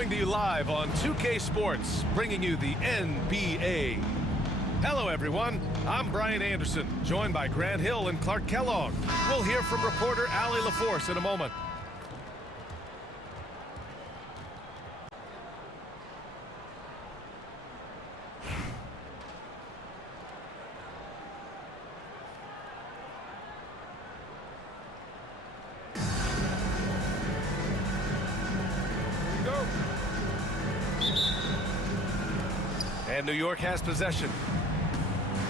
Coming to you live on 2K Sports, bringing you the NBA. Hello, everyone. I'm Brian Anderson, joined by Grant Hill and Clark Kellogg. We'll hear from reporter Allie LaForce in a moment. And New York has possession.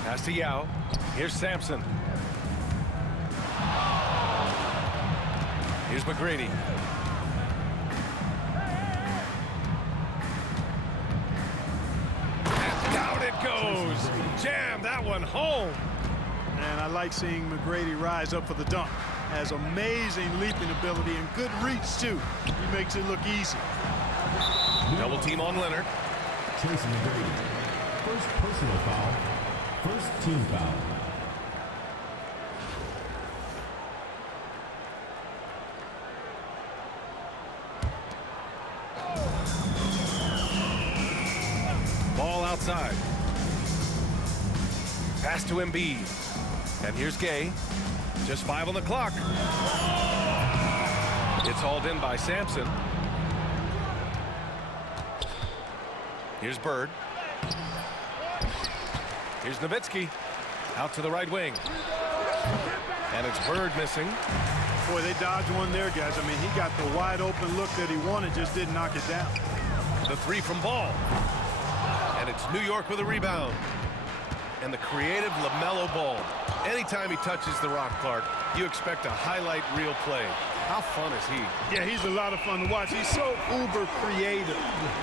Pass to Yao. Here's Sampson. Here's McGrady. And down it goes. Jam that one home. And I like seeing McGrady rise up for the dunk. Has amazing leaping ability and good reach, too. He makes it look easy. Double team on Leonard. Tracy McGrady. First personal foul. First team foul. Ball outside. Pass to Embiid. And here's Gay. Just 5 on the clock. It's hauled in by Sampson. Here's Bird. Here's Nowitzki. Out to the right wing. And it's Bird missing. Boy, they dodged one there, guys. I mean, he got the wide open look that he wanted, just didn't knock it down. The three from Ball. And it's New York with a rebound. And the creative LaMelo Ball. Anytime he touches the rock, Clark, you expect a highlight reel play. How fun is he? Yeah, he's a lot of fun to watch. He's so uber creative,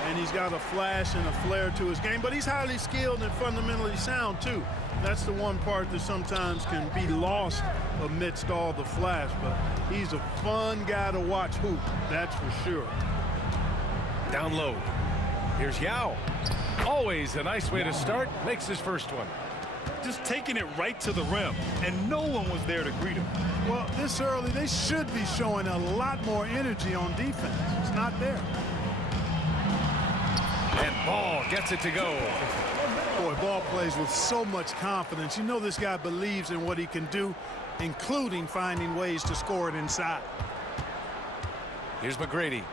and he's got a flash and a flair to his game, but he's highly skilled and fundamentally sound, too. That's the one part that sometimes can be lost amidst all the flash, but he's a fun guy to watch hoop, that's for sure. Down low. Here's Yao. Always a nice way to start. Makes his first one. Just taking it right to the rim, and no one was there to greet him. Well, this early, they should be showing a lot more energy on defense. It's not there. And Ball gets it to go. Boy, Ball plays with so much confidence. You know this guy believes in what he can do, including finding ways to score it inside. Here's McGrady.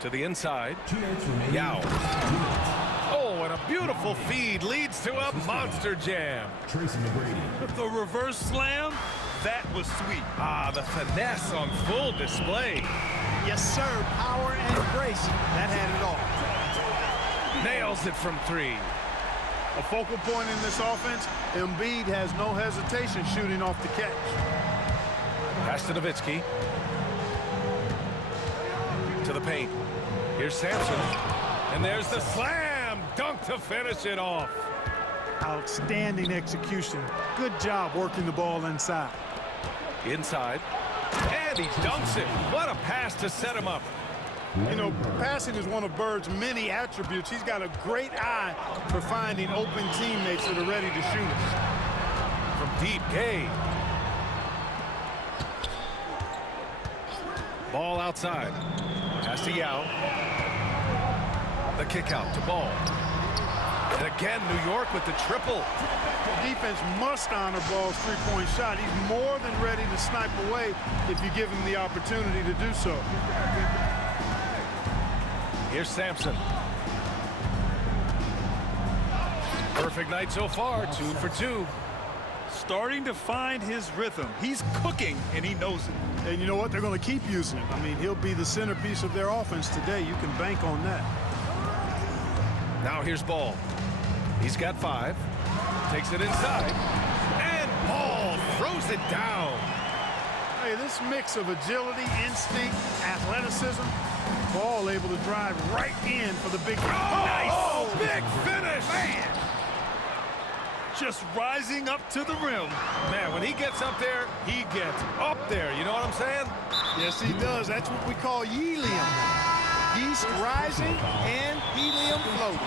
To the inside. 2 minutes remaining. Yao. Oh, and a beautiful feed leads to a monster jam. Tracy McGrady. The reverse slam, that was sweet. Ah, the finesse on full display. Yes, sir. Power and grace. That had it all. Nails it from 3. A focal point in this offense, Embiid has no hesitation shooting off the catch. Pass to Nowitzki. To the paint. Here's Sampson. And there's the slam dunk to finish it off. Outstanding execution. Good job working the ball inside. Inside. And he dunks it. What a pass to set him up. You know, passing is one of Bird's many attributes. He's got a great eye for finding open teammates that are ready to shoot. From deep, Gay. Ball outside. Pass to Yao. The kick out to Ball. And again, New York with the triple. The defense must honor Ball's three-point shot. He's more than ready to snipe away if you give him the opportunity to do so. Here's Sampson. Perfect night so far, 2 for 2. Starting to find his rhythm. He's cooking, and he knows it. And you know what? They're going to keep using him. I mean, he'll be the centerpiece of their offense today. You can bank on that. Now here's Ball. He's got 5. Takes it inside. And Ball throws it down. Hey, this mix of agility, instinct, athleticism, Ball able to drive right in for the big. Oh, nice! Big finish! Man! Just rising up to the rim. Man, when he gets up there, he gets up there. You know what I'm saying? Yes, he does. That's what we call helium. East rising and helium floating.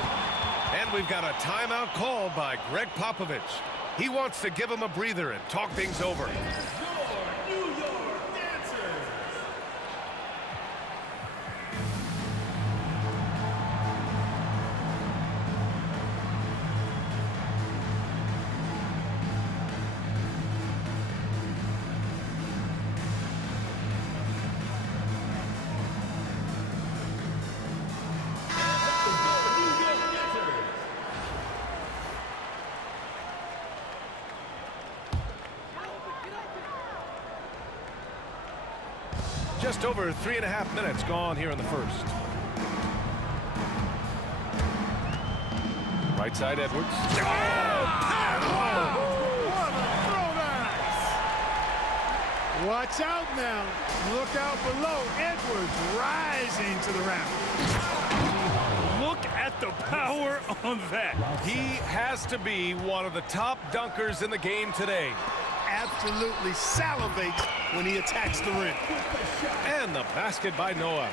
And we've got a timeout called by Greg Popovich. He wants to give him a breather and talk things over. Just over 3.5 minutes gone here in the first. Right side, Edwards. Watch out now. Look out below. Edwards rising to the rim. Look at the power on that. He has to be one of the top dunkers in the game today. Absolutely salivates when he attacks the rim. And the basket by Noah.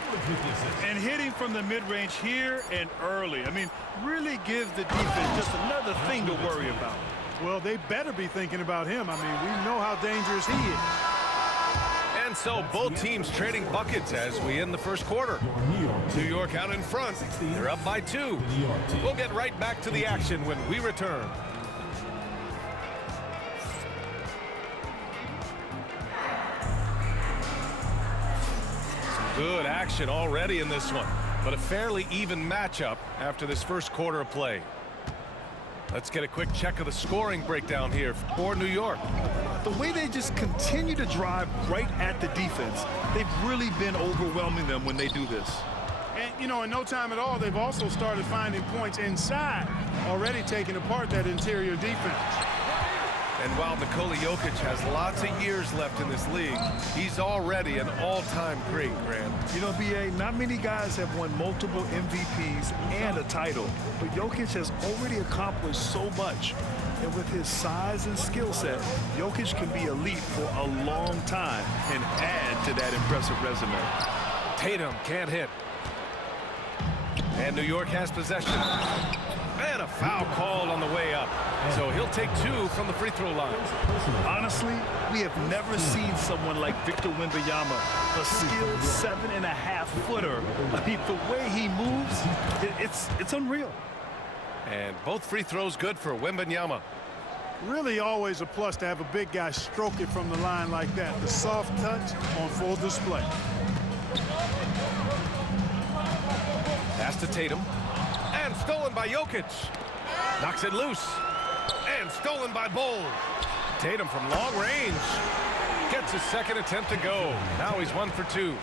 And hitting from the mid-range here and early. I mean, really gives the defense just another thing to worry about. Well, they better be thinking about him. I mean, we know how dangerous he is. And so both teams trading buckets as we end the first quarter. New York out in front. They're up by 2. We'll get right back to the action when we return. Some good action already in this one, but a fairly even matchup after this first quarter of play. Let's get a quick check of the scoring breakdown here for New York. The way they just continue to drive right at the defense, they've really been overwhelming them when they do this. And, you know, in no time at all, they've also started finding points inside, already taking apart that interior defense. And while Nikola Jokic has lots of years left in this league, he's already an all-time great, Grant. You know, B.A., not many guys have won multiple MVPs and a title, but Jokic has already accomplished so much. And with his size and skill set, Jokic can be elite for a long time and add to that impressive resume. Tatum can't hit. And New York has possession. And a foul called on the way up. So he'll take 2 from the free throw line. Honestly, we have never seen someone like Victor Wembanyama, a skilled 7.5-footer. I mean, the way he moves, it's unreal. And both free throws good for Wembanyama. Really always a plus to have a big guy stroke it from the line like that. The soft touch on full display. Pass to Tatum. And stolen by Jokic. Knocks it loose. And stolen by Bol. Tatum from long range. Gets his second attempt to go. Now he's 1 for 2.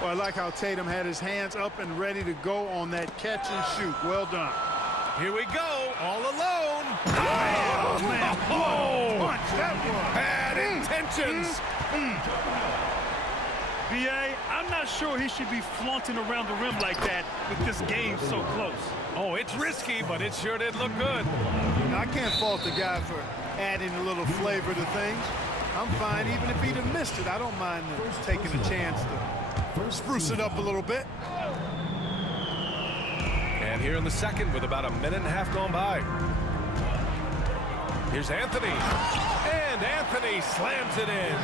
Well, I like how Tatum had his hands up and ready to go on that catch and shoot. Well done. Here we go. All alone. Oh, man. Oh, Punch, that one. bad intentions. B.A., I'm not sure he should be flaunting around the rim like that with this game so close. Oh, it's risky, but it sure did look good. I can't fault the guy for adding a little flavor to things. I'm fine even if he'd have missed it. I don't mind taking a chance to spruce it up a little bit. And here in the second with about 1.5 minutes gone by. Here's Anthony. And Anthony slams it in.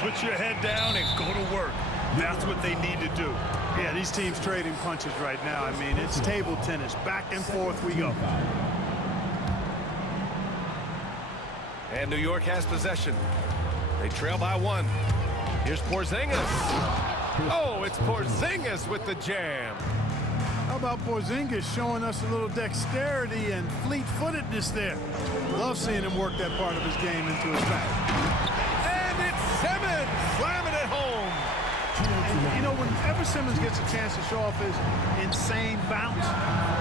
Put your head down and go to work. That's what they need to do. Yeah, these teams trading punches right now. I mean, it's table tennis. Back and forth we go. And New York has possession. They trail by 1. Here's Porzingis. Oh, it's Porzingis with the jam. How about Porzingis showing us a little dexterity and fleet-footedness there? Love seeing him work that part of his game into his back. And it's Simmons slamming it home. And, you know, whenever Simmons gets a chance to show off his insane bounce,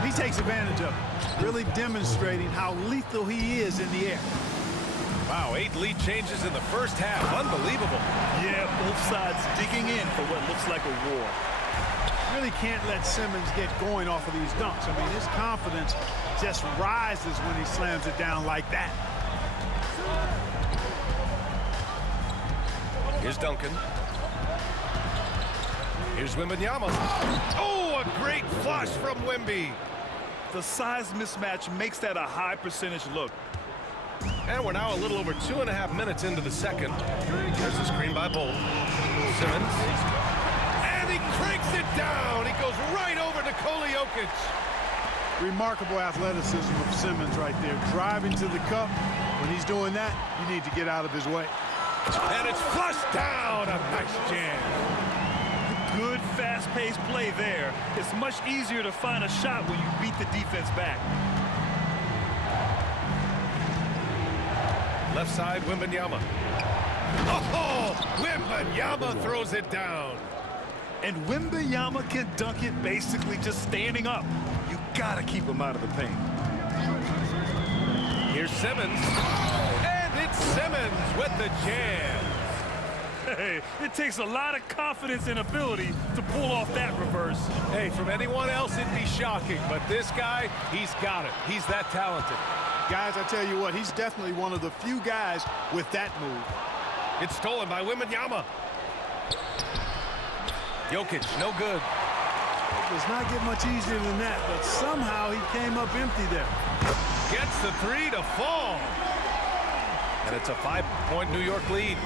he takes advantage of it, really demonstrating how lethal he is in the air. Wow, 8 lead changes in the first half. Unbelievable. Yeah, both sides digging in for what looks like a war. Really can't let Simmons get going off of these dunks. I mean, his confidence just rises when he slams it down like that. Here's Duncan. Here's Wembanyama. Oh, a great flush from Wemby. The size mismatch makes that a high percentage look. And we're now a little over 2.5 minutes into the second. There's the screen by Bol. Simmons. And he cranks it down. He goes right over Nikola Jokic. Remarkable athleticism of Simmons right there. Driving to the cup. When he's doing that, you need to get out of his way. And it's flushed down. A nice jam. Good fast-paced play there. It's much easier to find a shot when you beat the defense back. Left side, Wembanyama. Oh, Wembanyama throws it down. And Wembanyama can dunk it basically just standing up. You got to keep him out of the paint. Here's Simmons. And it's Simmons with the jam. Hey, it takes a lot of confidence and ability to pull off that reverse. Hey, from anyone else, it'd be shocking. But this guy, he's got it. He's that talented. Guys, I tell you what, he's definitely one of the few guys with that move. It's stolen by Wembanyama. Jokic, no good. It does not get much easier than that, but somehow he came up empty there. Gets the three to fall. And it's a 5-point New York lead.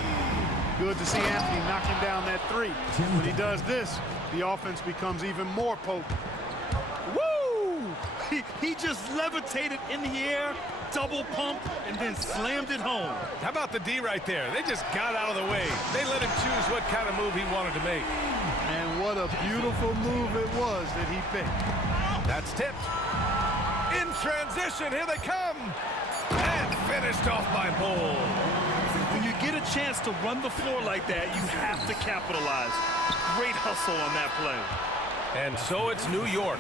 Good to see Anthony knocking down that three. When he does this, the offense becomes even more potent. Woo! He just levitated in the air, double pump, and then slammed it home. How about the D right there? They just got out of the way. They let him choose what kind of move he wanted to make. And what a beautiful move it was that he picked. That's tipped. In transition, here they come. And finished off by Bull. When you get a chance to run the floor like that, you have to capitalize. Great hustle on that play. And so it's New York,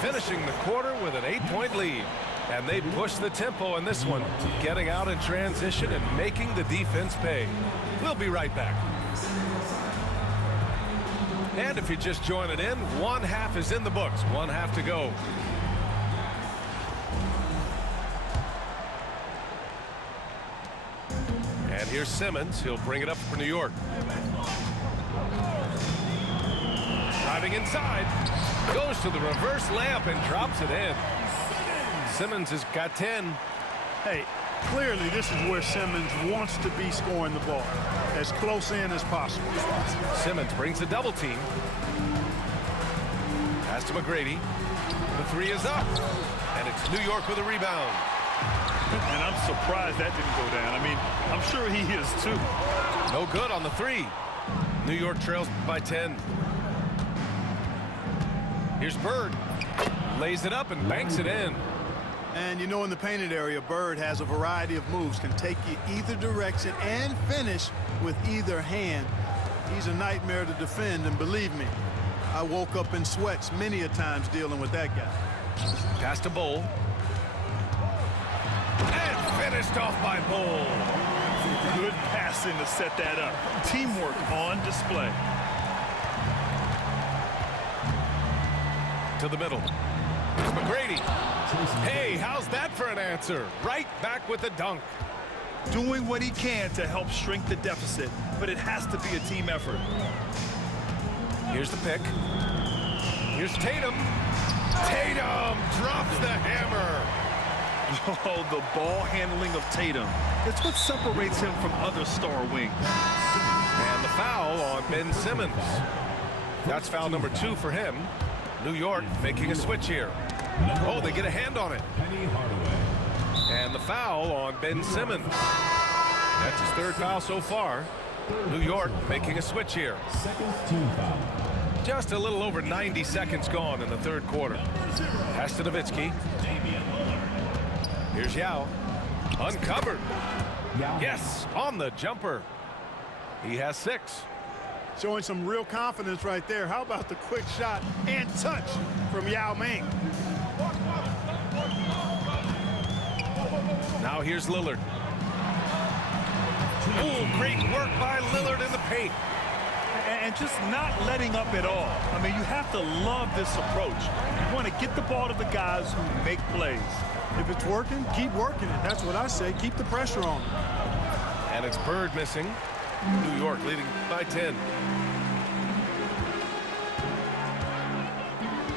finishing the quarter with an 8-point lead. And they push the tempo in this one, getting out in transition and making the defense pay. We'll be right back. And if you're just joining in, one half is in the books, one half to go. And here's Simmons. He'll bring it up for New York. Driving inside. Goes to the reverse layup and drops it in. Simmons has got 10. Hey, clearly this is where Simmons wants to be scoring the ball. As close in as possible. Simmons brings the double team. Pass to McGrady. The three is up. And it's New York with a rebound. And I'm surprised that didn't go down. I mean, I'm sure he is too. No good on the three. New York trails by 10. Here's Bird. Lays it up and banks it in. And you know, in the painted area, Bird has a variety of moves, can take you either direction and finish with either hand. He's a nightmare to defend, and believe me, I woke up in sweats many a times dealing with that guy. Pass to Bull. And finished off by Bull. Good passing to set that up. Teamwork on display. To the middle. McGrady. Hey, how's that for an answer? Right back with the dunk. Doing what he can to help shrink the deficit, but it has to be a team effort. Here's the pick. Here's Tatum. Tatum drops the hammer. Oh, the ball handling of Tatum. It's what separates him from other star wings. And the foul on Ben Simmons. That's foul number 2 for him. New York making a switch here. Oh, they get a hand on it. Penny Hardaway. And the foul on Ben Simmons. That's his 3rd foul so far. New York making a switch here. Second team foul. Just a little over 90 seconds gone in the 3rd quarter. Pass to Nowitzki. Here's Yao. Uncovered. Yes, on the jumper. He has 6. Showing some real confidence right there. How about the quick shot and touch from Yao Ming? Now here's Lillard. Ooh, great work by Lillard in the paint. And just not letting up at all. I mean, you have to love this approach. You want to get the ball to the guys who make plays. If it's working, keep working it. That's what I say. Keep the pressure on. And it's Bird missing. New York leading by 10.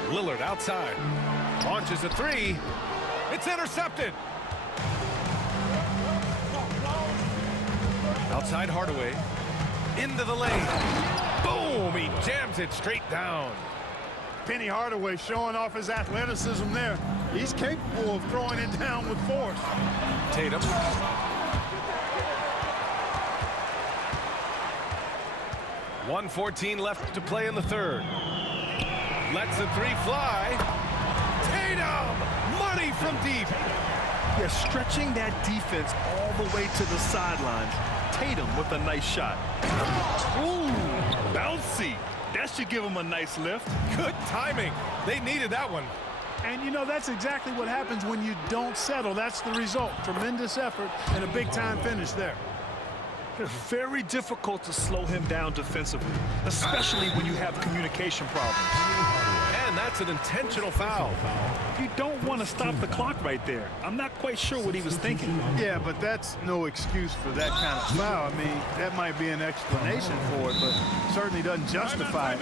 Lillard outside. Launches a 3. It's intercepted. Outside Hardaway. Into the lane. Boom! He jams it straight down. Penny Hardaway showing off his athleticism there. He's capable of throwing it down with force. Tatum. .114 left to play in the 3rd. Lets the 3 fly. Tatum! Money from deep. Yeah, stretching that defense all the way to the sidelines. Tatum with a nice shot. Ooh, bouncy. That should give him a nice lift. Good timing. They needed that one. And, you know, that's exactly what happens when you don't settle. That's the result. Tremendous effort and a big-time finish there. Very difficult to slow him down defensively, especially when you have communication problems. And that's an intentional foul. You don't want to stop the clock right there. I'm not quite sure what he was thinking. Yeah, but that's no excuse for that kind of foul. I mean, that might be an explanation for it, but certainly doesn't justify it.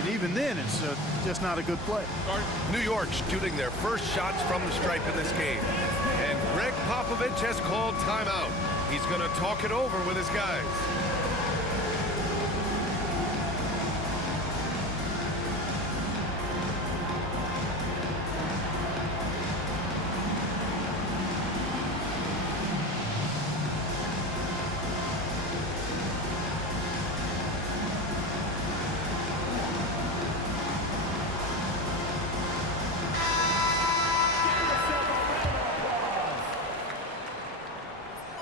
And even then, it's just not a good play. New York shooting their first shots from the stripe in this game. And Greg Popovich has called timeout. He's going to talk it over with his guys.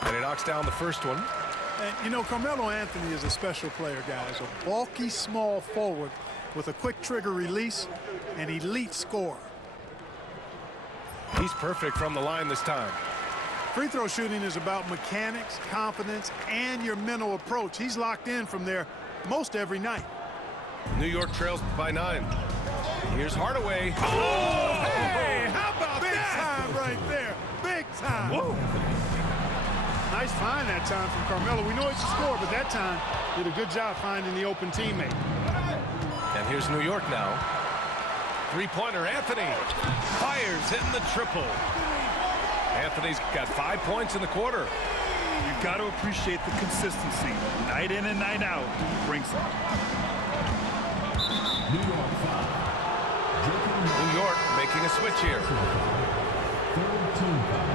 And he knocks down the first one. And, you know, Carmelo Anthony is a special player, guys. A bulky, small forward with a quick trigger release, an elite scorer. He's perfect from the line this time. Free throw shooting is about mechanics, confidence, and your mental approach. He's locked in from there most every night. New York trails by 9. Here's Hardaway. Oh, hey, how about Big that? time right there. Big time. Whoa. Nice find that time from Carmelo. We know he's a scorer, but that time did a good job finding the open teammate. And here's New York now. Three-pointer, Anthony fires in the triple. Anthony's got 5 points in the quarter. You got to appreciate the consistency. Night in and night out. Brings it. New York foul. New York making a switch here. Third team foul.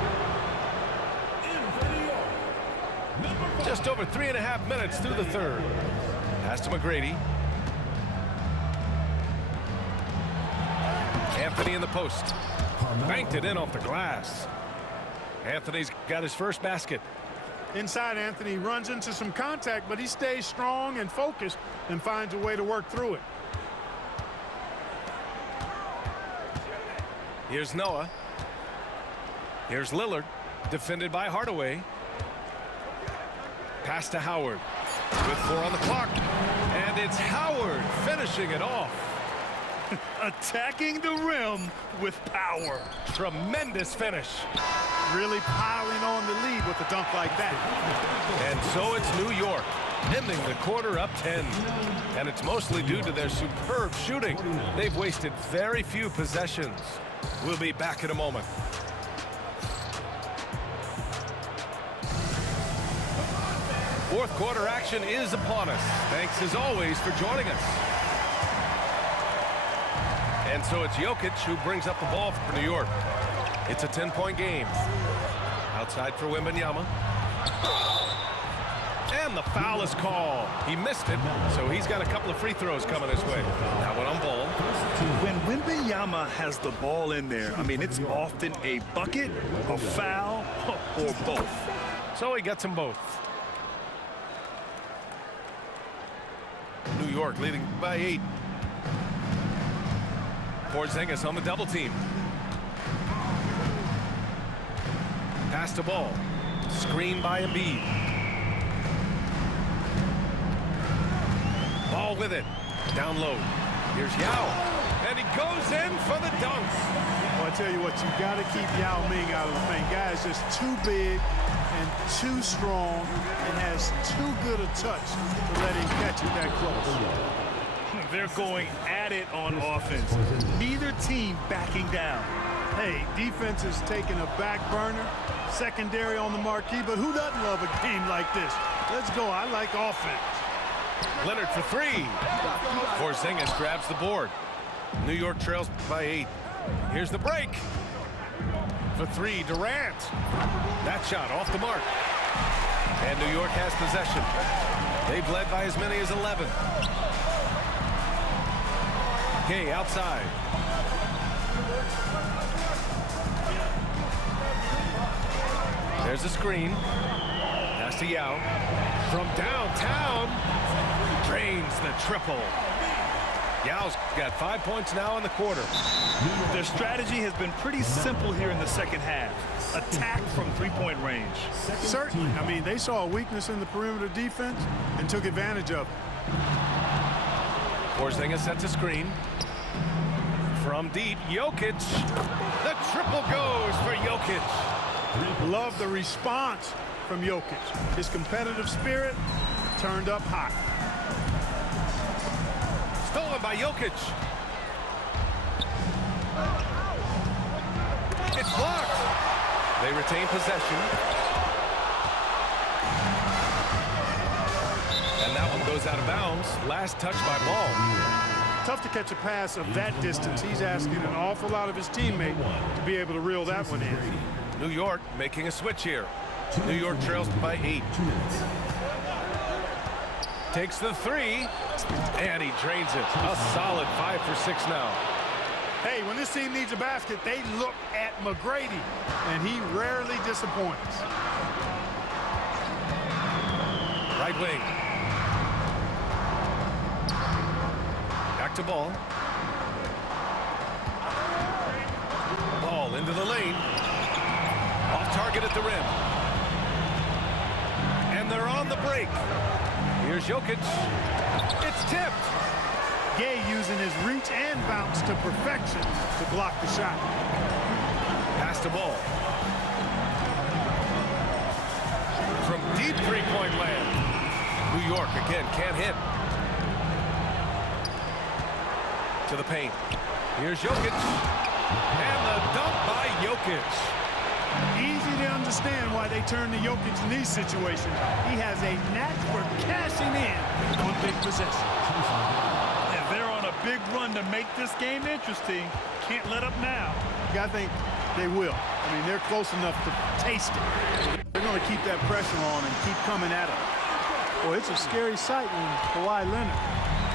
Just over 3.5 minutes through the third. Pass to McGrady. Anthony in the post. Banked it in off the glass. Anthony's got his first basket. Inside, Anthony runs into some contact, but he stays strong and focused and finds a way to work through it. Here's Noah. Here's Lillard, defended by Hardaway. Pass to Howard with 4 on the clock. And it's Howard finishing it off. Attacking the rim with power. Tremendous finish. Really piling on the lead with a dunk like that. And so it's New York, ending the quarter up 10. And it's mostly due to their superb shooting. They've wasted very few possessions. We'll be back in a moment. Fourth quarter action is upon us. Thanks as always for joining us. And so it's Jokic who brings up the ball for New York. It's a 10-point game. Outside for Wembanyama. And the foul is called. He missed it, so he's got a couple of free throws coming his way. That one on ball. When Wembanyama has the ball in there, I mean, it's often a bucket, a foul, or both. So he gets them both. New York leading by 8. Porzingis on the double team. Pass to ball. Screen by Embiid. Ball with it. Down low. Here's Yao. And he goes in for the dunk. Well, I tell you what, you got to keep Yao Ming out of the paint. Guy is just too big and too strong and has too good a touch to let him catch it that close. They're going at it on offense. Neither team backing down. Hey, defense is taking a back burner, secondary on the marquee, but who doesn't love a game like this? Let's go. I like offense. Leonard for 3. Porzingis grabs the board. New York trails by 8. Here's the break. For 3, Durant. That shot off the mark. And New York has possession. They've led by as many as 11. Gay outside. There's a screen. Pass to Yao. From downtown, drains the triple. Yao's got 5 points now in the quarter. Their strategy has been pretty simple here in the second half. Attack from three-point range. Certainly. I mean, they saw a weakness in the perimeter defense and took advantage of it. Porzingis sets a screen. From deep, Jokic. The triple goes for Jokic. Love the response from Jokic. His competitive spirit turned up high. Stolen by Jokic. It's blocked. They retain possession. And that one goes out of bounds. Last touch by Ball. Tough to catch a pass of that distance. He's asking an awful lot of his teammate to be able to reel that one in. New York making a switch here. New York trails by 8. Takes the 3, and he drains it. A solid 5 for 6 now. Hey, when this team needs a basket, they look at McGrady, and he rarely disappoints. Right wing. Back to Ball. Ball into the lane. Off target at the rim. And they're on the break. Here's Jokic. It's tipped. Gay using his reach and bounce to perfection to block the shot. Pass to Ball. From deep three-point land. New York again can't hit. To the paint. Here's Jokic. And the dunk by Jokic. Easy to understand why they turn to Jokic in these situations. He has a knack for cashing in on big possessions. And they're on a big run to make this game interesting. Can't let up now. I think they will. I mean, they're close enough to taste it. They're going to keep that pressure on and keep coming at it. Boy, it's a scary sight when Kawhi Leonard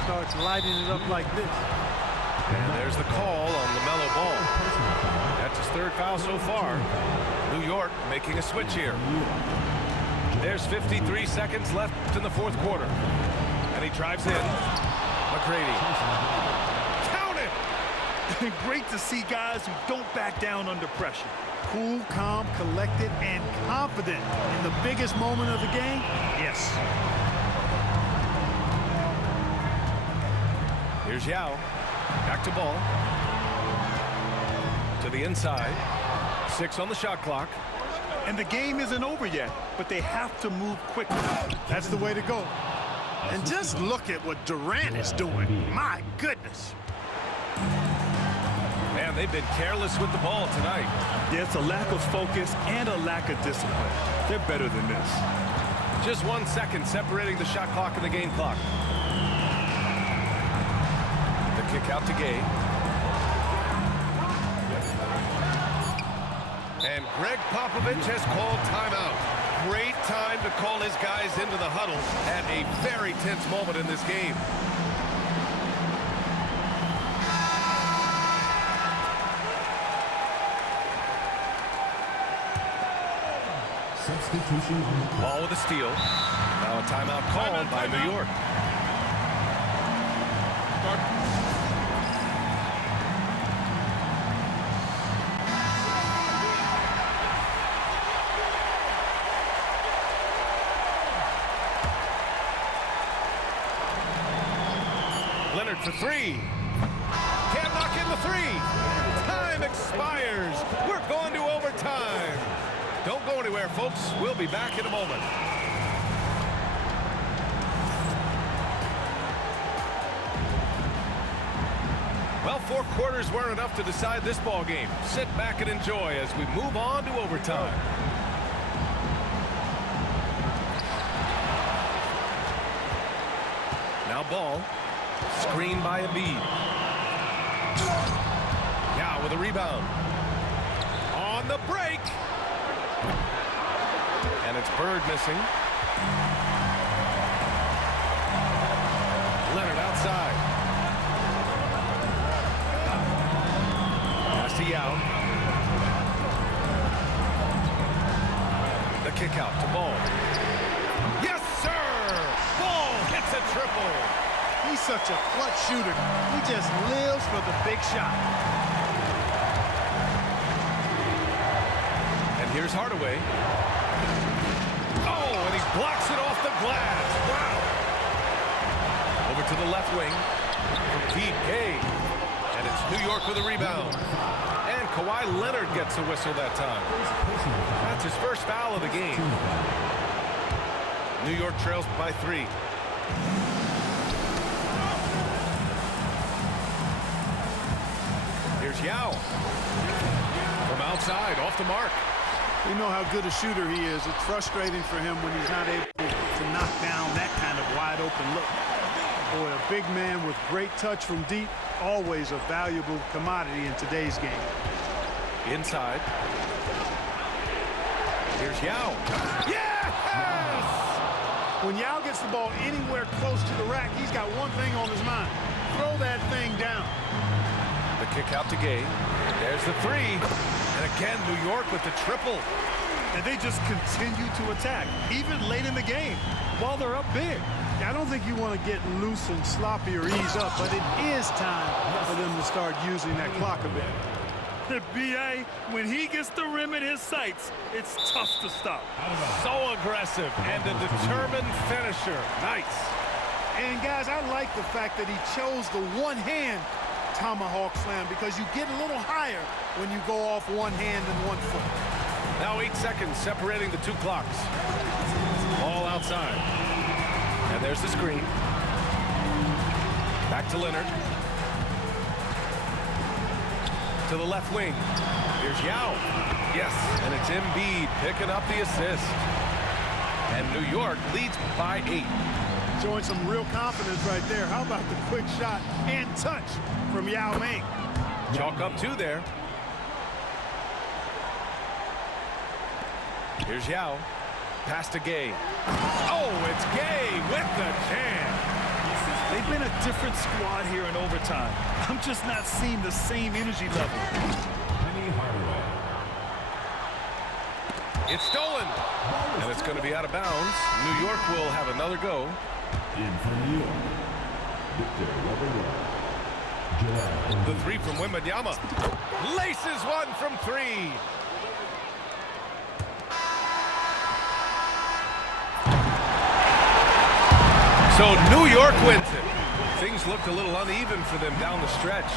starts lighting it up like this. And there's the call on LaMelo Ball. That's his 3rd foul so far. New York making a switch here. There's 53 seconds left in the 4th quarter. And he drives in. McGrady. Count it! Great to see guys who don't back down under pressure. Cool, calm, collected, and confident in the biggest moment of the game. Yes. Here's Yao. Back to Ball. To the inside. 6 on the shot clock. And the game isn't over yet, but they have to move quickly. That's the way to go. And just look at what Durant is doing. My goodness. Man, they've been careless with the ball tonight. Yeah, it's a lack of focus and a lack of discipline. They're better than this. Just 1 second separating the shot clock and the game clock. The kick out to Gay. And Greg Popovich has called timeout. Great time to call his guys into the huddle at a very tense moment in this game. Substitution on the Ball with a steal. Now a timeout called by New York. Leonard for 3. Can't knock in the 3. Time expires. We're going to overtime. Don't go anywhere, folks. We'll be back in a moment. Well, 4 quarters weren't enough to decide this ball game. Sit back and enjoy as we move on to overtime. Now Ball. Screen by Embiid. Now with a rebound. On the break. And it's Bird missing. Leonard outside. Pass to Yao. The kick out to Ball. triple. He's such a clutch shooter. He just lives for the big shot. And here's Hardaway. Oh, and he blocks it off the glass. Wow. Over to the left wing. From deep, Gay. And it's New York with a rebound. And Kawhi Leonard gets a whistle that time. That's his first foul of the game. New York trails by 3. Here's Yao. From outside, off the mark. We know how good a shooter he is. It's frustrating for him when he's not able to knock down that kind of wide open look. Boy, a big man with great touch from deep, always a valuable commodity in today's game. Inside. Here's Yao. Yes! When Yao gets the ball anywhere close to the rack, he's got one thing on his mind. Throw that thing down. The kick out to Gay. There's the 3. And again, New York with the triple. And they just continue to attack, even late in the game, while they're up big. I don't think you want to get loose and sloppy or ease up, but it is time for them to start using that clock a bit. The BA, when he gets the rim in his sights, it's tough to stop. So aggressive and a determined finisher. Nice. And guys, I like the fact that he chose the one-hand tomahawk slam because you get a little higher when you go off one hand and 1 foot. Now 8 seconds separating the 2 clocks. All outside. And there's the screen. Back to Leonard. To the left wing. Here's Yao. Yes, and it's Embiid picking up the assist. And New York leads by 8. Showing some real confidence right there. How about the quick shot and touch from Yao Ming? Chalk up 2 there. Here's Yao. Pass to Gay. Oh, it's Gay with the jam. They've been a different squad here in overtime. I'm just not seeing the same energy level. Penny Hardaway. It's stolen. And it's going to be out of bounds. New York will have another go. In for New York, Victor Wembanyama. Joel The 3 from Wembanyama. Laces one from 3. So New York wins it. Things looked a little uneven for them down the stretch.